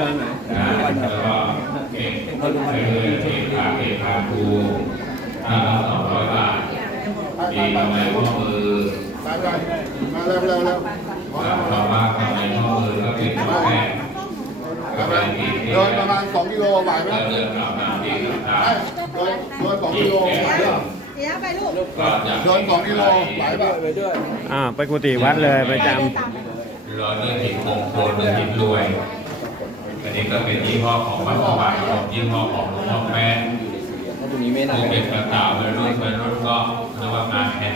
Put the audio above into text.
แล้วก็เก็บไปเลยเก็บขาครู200 บาทมีกำไรข้อมือมาเร็วต่อมากำไรข้อมือก็เป็นข้อแขนกำไรปีกเดินประมาณ2 กิโลไหวไหมเดินกลับมาที่ต่างเดิน2 กิโลไหวป่ะเดี๋ยวไปลูก เดิน2 กิโลไหวป่ะไปกุฏิวัดเลยประจรอเรื่องหินมงคลเรื่องหินรวยอันนี้ก็เป็นยี่ห้อของวัดสว่างยี่ห้อของหลวงพ่อแม่ผู้เป็นกระต่ายวัยรุ่นก็เรียกว่างาน